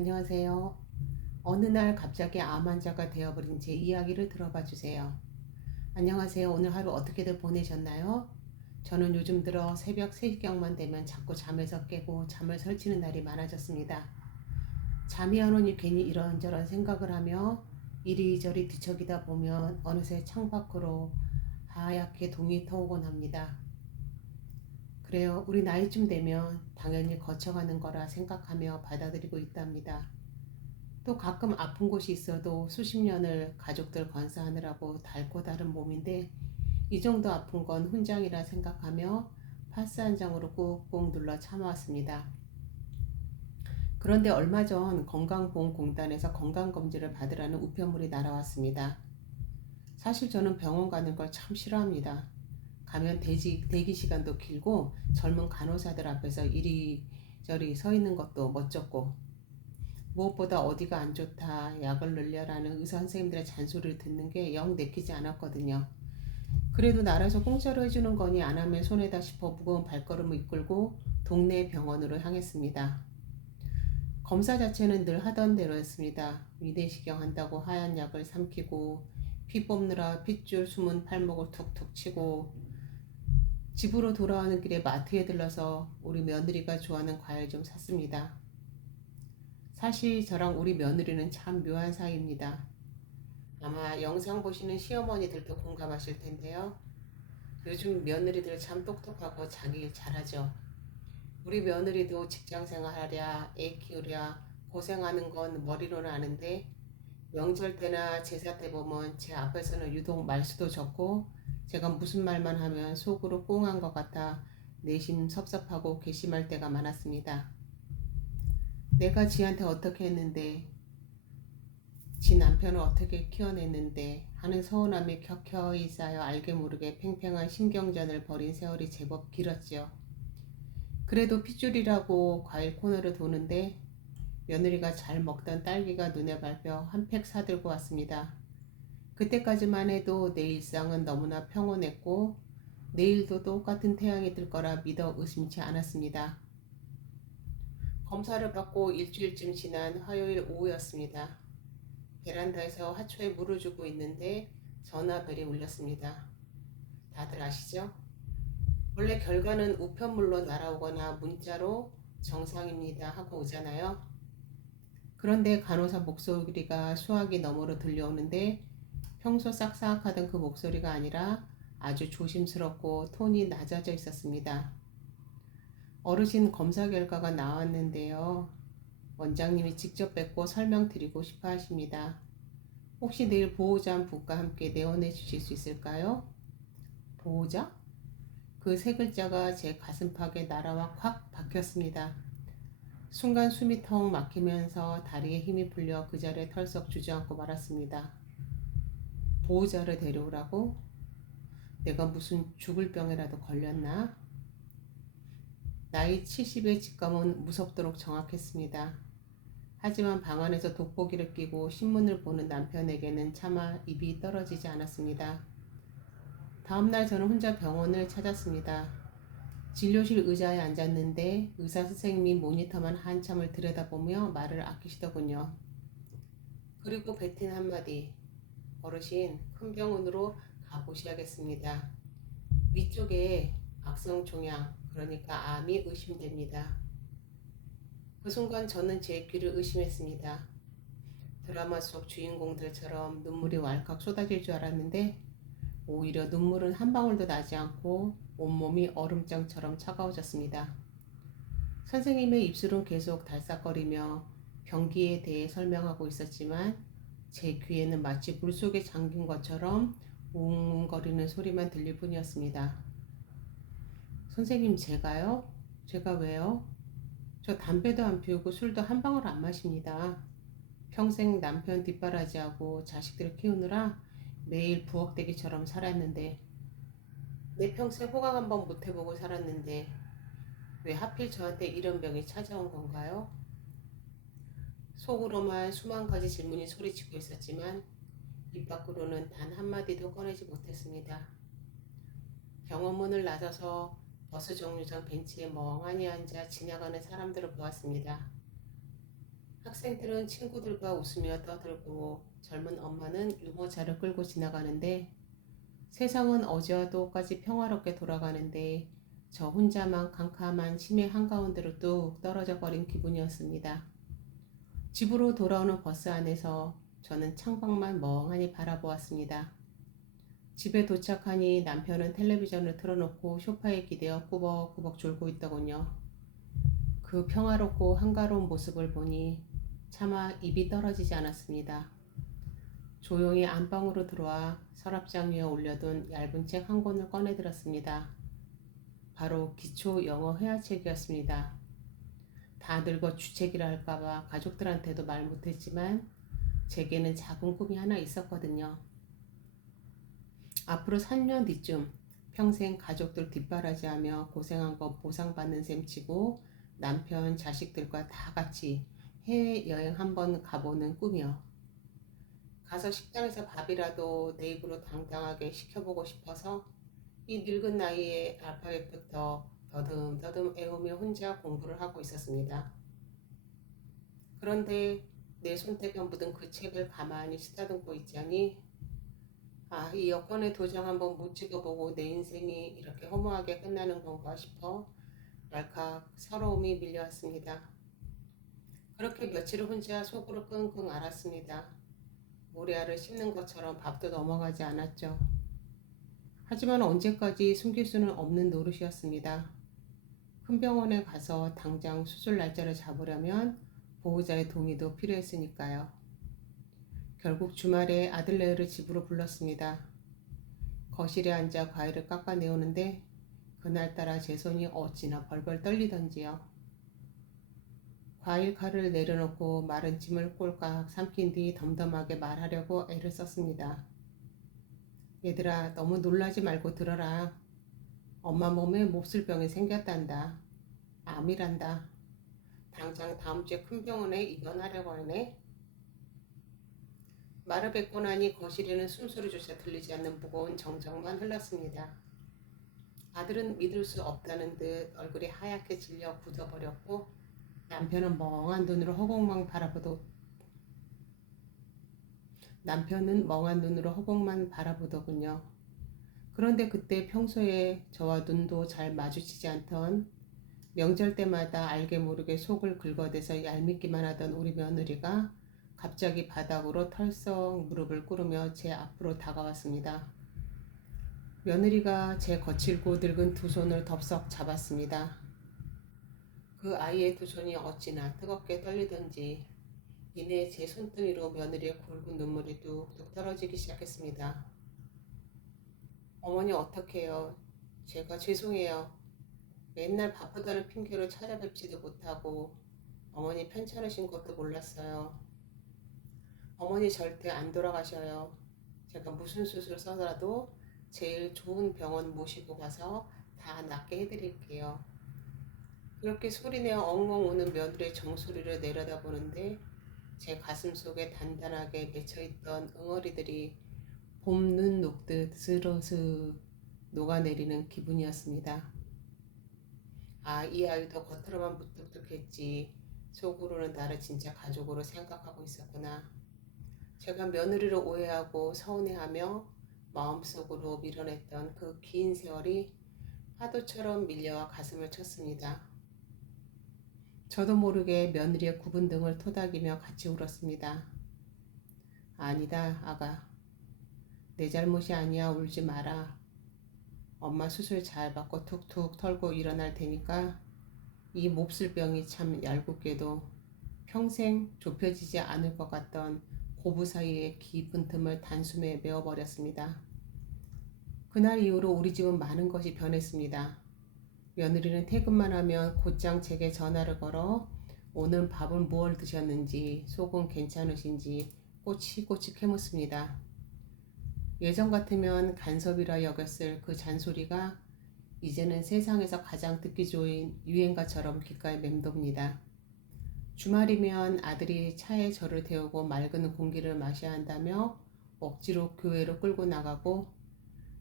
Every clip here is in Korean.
안녕하세요. 어느 날 갑자기 암 환자가 되어버린 제 이야기를 들어봐 주세요. 안녕하세요. 오늘 하루 어떻게들 보내셨나요? 저는 요즘 들어 새벽 3시경만 되면 자꾸 잠에서 깨고 잠을 설치는 날이 많아졌습니다. 잠이 안 오니 괜히 이런저런 생각을 하며 이리저리 뒤척이다 보면 어느새 창밖으로 하얗게 동이 터오곤 합니다. 그래요. 우리 나이쯤 되면 당연히 거쳐가는 거라 생각하며 받아들이고 있답니다. 또 가끔 아픈 곳이 있어도 수십 년을 가족들 건사하느라고 닳고 다른 몸인데 이 정도 아픈 건 훈장이라 생각하며 파스 한 장으로 꾹꾹 눌러 참아왔습니다. 그런데 얼마 전 건강보험공단에서 건강검진을 받으라는 우편물이 날아왔습니다. 사실 저는 병원 가는 걸 참 싫어합니다. 가면 대기 시간도 길고 젊은 간호사들 앞에서 이리저리 서 있는 것도 멋쩍고 무엇보다 어디가 안 좋다, 약을 늘려라는 의사 선생님들의 잔소리를 듣는 게 영 내키지 않았거든요. 그래도 나라에서 공짜로 해주는 거니 안 하면 손해다 싶어 무거운 발걸음을 이끌고 동네 병원으로 향했습니다. 검사 자체는 늘 하던 대로였습니다. 위내시경 한다고 하얀 약을 삼키고 피 뽑느라 핏줄 숨은 팔목을 툭툭 치고 집으로 돌아오는 길에 마트에 들러서 우리 며느리가 좋아하는 과일 좀 샀습니다. 사실 저랑 우리 며느리는 참 묘한 사이입니다. 아마 영상 보시는 시어머니들도 공감하실 텐데요. 요즘 며느리들 참 똑똑하고 자기 일 잘하죠. 우리 며느리도 직장 생활하랴, 애 키우랴 고생하는 건 머리로는 아는데 명절 때나 제사 때 보면 제 앞에서는 유독 말수도 적고 제가 무슨 말만 하면 속으로 꽁한 것 같아 내심 섭섭하고 괘씸할 때가 많았습니다. 내가 지한테 어떻게 했는데 지 남편을 어떻게 키워냈는데 하는 서운함이 켜켜이 쌓여 알게 모르게 팽팽한 신경전을 벌인 세월이 제법 길었지요. 그래도 핏줄이라고 과일 코너를 도는데 며느리가 잘 먹던 딸기가 눈에 밟혀 한 팩 사들고 왔습니다. 그때까지만 해도 내 일상은 너무나 평온했고 내일도 똑같은 태양이 뜰 거라 믿어 의심치 않았습니다. 검사를 받고 일주일쯤 지난 화요일 오후였습니다. 베란다에서 화초에 물을 주고 있는데 전화벨이 울렸습니다. 다들 아시죠? 원래 결과는 우편물로 날아오거나 문자로 정상입니다 하고 오잖아요. 그런데 간호사 목소리가 수화기 너머로 들려오는데 평소 싹싹하던 그 목소리가 아니라 아주 조심스럽고 톤이 낮아져 있었습니다. 어르신 검사 결과가 나왔는데요. 원장님이 직접 뵙고 설명드리고 싶어 하십니다. 혹시 내일 보호자분과 함께 내원해 주실 수 있을까요? 보호자? 그 세 글자가 제 가슴팍에 날아와 콱 박혔습니다. 순간 숨이 턱 막히면서 다리에 힘이 풀려 그 자리에 털썩 주저앉고 말았습니다. 보호자를 데려오라고? 내가 무슨 죽을 병이라도 걸렸나? 나이 70의 직감은 무섭도록 정확했습니다. 하지만 방 안에서 돋보기를 끼고 신문을 보는 남편에게는 차마 입이 떨어지지 않았습니다. 다음날 저는 혼자 병원을 찾았습니다. 진료실 의자에 앉았는데 의사 선생님이 모니터만 한참을 들여다보며 말을 아끼시더군요. 그리고 뱉은 한마디. 어르신, 큰 병원으로 가보셔야겠습니다. 위쪽에 악성 종양, 그러니까 암이 의심됩니다. 그 순간 저는 제 귀를 의심했습니다. 드라마 속 주인공들처럼 눈물이 왈칵 쏟아질 줄 알았는데 오히려 눈물은 한 방울도 나지 않고 온몸이 얼음장처럼 차가워졌습니다. 선생님의 입술은 계속 달싹거리며 병기에 대해 설명하고 있었지만 제 귀에는 마치 물속에 잠긴 것처럼 웅웅거리는 소리만 들릴 뿐이었습니다. 선생님, 제가요? 제가 왜요? 저 담배도 안 피우고 술도 한 방울 안 마십니다. 평생 남편 뒷바라지하고 자식들 키우느라 매일 부엌대기처럼 살았는데 내 평생 호강 한번 못 해보고 살았는데 왜 하필 저한테 이런 병이 찾아온 건가요? 속으로만 수만 가지 질문이 소리치고 있었지만 입 밖으로는 단 한마디도 꺼내지 못했습니다. 병원 문을 나서서 버스 정류장 벤치에 멍하니 앉아 지나가는 사람들을 보았습니다. 학생들은 친구들과 웃으며 떠들고 젊은 엄마는 유모차를 끌고 지나가는데 세상은 어제와 똑같이 평화롭게 돌아가는데 저 혼자만 캄캄한 심해 한가운데로 뚝 떨어져 버린 기분이었습니다. 집으로 돌아오는 버스 안에서 저는 창밖만 멍하니 바라보았습니다. 집에 도착하니 남편은 텔레비전을 틀어놓고 소파에 기대어 꾸벅꾸벅 졸고 있더군요. 그 평화롭고 한가로운 모습을 보니 차마 입이 떨어지지 않았습니다. 조용히 안방으로 들어와 서랍장 위에 올려둔 얇은 책 한 권을 꺼내들었습니다. 바로 기초 영어 회화책이었습니다. 다 늙어 주책이라 할까봐 가족들한테도 말 못했지만 제게는 작은 꿈이 하나 있었거든요. 앞으로 3년 뒤쯤 평생 가족들 뒷바라지하며 고생한 거 보상받는 셈 치고 남편, 자식들과 다 같이 해외여행 한번 가보는 꿈이요. 가서 식당에서 밥이라도 내 입으로 당당하게 시켜보고 싶어서 이 늙은 나이에 알파벳부터 더듬더듬 애우며 혼자 공부를 하고 있었습니다. 그런데 내 손때가 묻은 그 책을 가만히 쓰다듬고 있자니 이 여권에 도장 한번 못 찍어보고 내 인생이 이렇게 허무하게 끝나는 건가 싶어 랄칵 서러움이 밀려왔습니다. 그렇게 며칠을 혼자 속으로 끙끙 앓았습니다. 모래알을 씹는 것처럼 밥도 넘어가지 않았죠. 하지만 언제까지 숨길 수는 없는 노릇이었습니다. 큰 병원에 가서 당장 수술 날짜를 잡으려면 보호자의 동의도 필요했으니까요. 결국 주말에 아들네를 집으로 불렀습니다. 거실에 앉아 과일을 깎아내오는데 그날따라 제 손이 어찌나 벌벌 떨리던지요. 과일 칼을 내려놓고 마른 침을 꼴깍 삼킨 뒤 덤덤하게 말하려고 애를 썼습니다. 얘들아, 너무 놀라지 말고 들어라. 엄마 몸에 몹쓸병이 생겼단다. 암이란다. 당장 다음 주에 큰 병원에 입원하려고 하네. 말을 뱉고 나니 거실에는 숨소리조차 들리지 않는 무거운 정적만 흘렀습니다. 아들은 믿을 수 없다는 듯 얼굴이 하얗게 질려 굳어버렸고 남편은 멍한 눈으로 허공만 바라보더군요. 그런데 그때 평소에 저와 눈도 잘 마주치지 않던 명절 때마다 알게 모르게 속을 긁어대서 얄밉기만 하던 우리 며느리가 갑자기 바닥으로 털썩 무릎을 꿇으며 제 앞으로 다가왔습니다. 며느리가 제 거칠고 늙은 두 손을 덥석 잡았습니다. 그 아이의 두 손이 어찌나 뜨겁게 떨리던지 이내 제 손등이로 며느리의 굵은 눈물이 뚝뚝 떨어지기 시작했습니다. 어머니 어떡해요. 제가 죄송해요. 맨날 바쁘다는 핑계로 찾아뵙지도 못하고 어머니 편찮으신 것도 몰랐어요. 어머니 절대 안 돌아가셔요. 제가 무슨 수술 써라도 제일 좋은 병원 모시고 가서 다 낫게 해드릴게요. 그렇게 소리내어 엉엉 우는 며느리의 정소리를 내려다보는데 제 가슴 속에 단단하게 맺혀있던 응어리들이 봄눈 녹듯 스르스 녹아내리는 기분이었습니다. 이 아이도 겉으로만 무뚝뚝했지 속으로는 나를 진짜 가족으로 생각하고 있었구나. 제가 며느리를 오해하고 서운해하며 마음속으로 밀어냈던 그 긴 세월이 파도처럼 밀려와 가슴을 쳤습니다. 저도 모르게 며느리의 굽은 등을 토닥이며 같이 울었습니다. 아니다, 아가. 내 잘못이 아니야. 울지 마라. 엄마 수술 잘 받고 툭툭 털고 일어날 테니까 이 몹쓸 병이 참 얄궂게도 평생 좁혀지지 않을 것 같던 고부 사이의 깊은 틈을 단숨에 메워버렸습니다. 그날 이후로 우리 집은 많은 것이 변했습니다. 며느리는 퇴근만 하면 곧장 제게 전화를 걸어 오늘 밥은 무얼 드셨는지 속은 괜찮으신지 꼬치꼬치 캐묻습니다. 예전 같으면 간섭이라 여겼을 그 잔소리가 이제는 세상에서 가장 듣기 좋은 유행가처럼 귓가에 맴돕니다. 주말이면 아들이 차에 저를 태우고 맑은 공기를 마셔야 한다며 억지로 교회로 끌고 나가고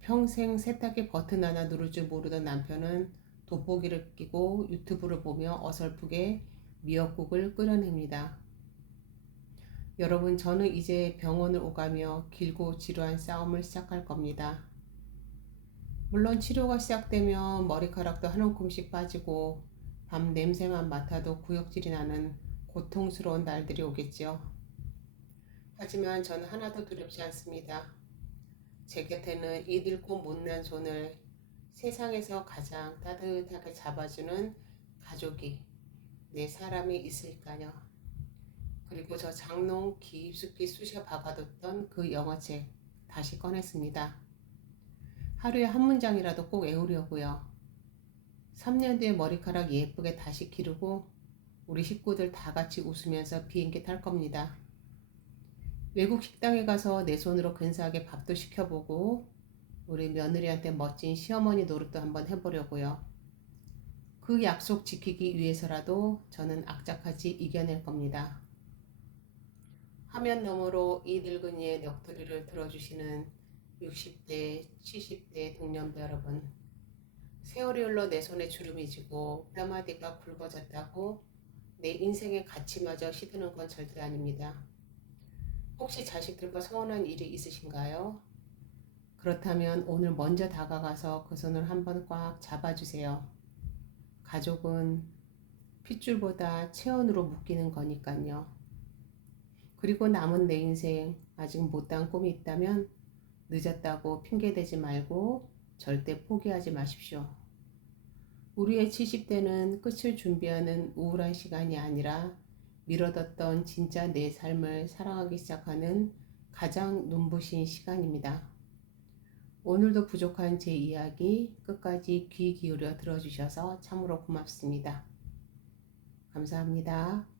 평생 세탁기 버튼 하나 누를 줄 모르던 남편은 돋보기를 끼고 유튜브를 보며 어설프게 미역국을 끓여냅니다. 여러분, 저는 이제 병원을 오가며 길고 지루한 싸움을 시작할 겁니다. 물론 치료가 시작되면 머리카락도 한 움큼씩 빠지고 밤 냄새만 맡아도 구역질이 나는 고통스러운 날들이 오겠지요. 하지만 저는 하나도 두렵지 않습니다. 제 곁에는 이 늙고 못난 손을 세상에서 가장 따뜻하게 잡아주는 가족이, 내 사람이 있으니까요. 그리고 저 장롱 깊숙이 쑤셔 박아뒀던 그 영어책 다시 꺼냈습니다. 하루에 한 문장이라도 꼭 외우려고요. 3년 뒤에 머리카락 예쁘게 다시 기르고 우리 식구들 다 같이 웃으면서 비행기 탈 겁니다. 외국 식당에 가서 내 손으로 근사하게 밥도 시켜보고 우리 며느리한테 멋진 시어머니 노릇도 한번 해보려고요. 그 약속 지키기 위해서라도 저는 악착같이 이겨낼 겁니다. 화면 너머로 이 늙은이의 넋두리를 들어주시는 60대, 70대 동년배 여러분, 세월이 흘러 내 손에 주름이 지고 뼈마디가 굵어졌다고 내 인생의 가치마저 시드는 건 절대 아닙니다. 혹시 자식들과 서운한 일이 있으신가요? 그렇다면 오늘 먼저 다가가서 그 손을 한번 꽉 잡아주세요. 가족은 핏줄보다 체온으로 묶이는 거니까요. 그리고 남은 내 인생 아직 못한 꿈이 있다면 늦었다고 핑계대지 말고 절대 포기하지 마십시오. 우리의 70대는 끝을 준비하는 우울한 시간이 아니라 미뤄뒀던 진짜 내 삶을 사랑하기 시작하는 가장 눈부신 시간입니다. 오늘도 부족한 제 이야기 끝까지 귀 기울여 들어주셔서 참으로 고맙습니다. 감사합니다.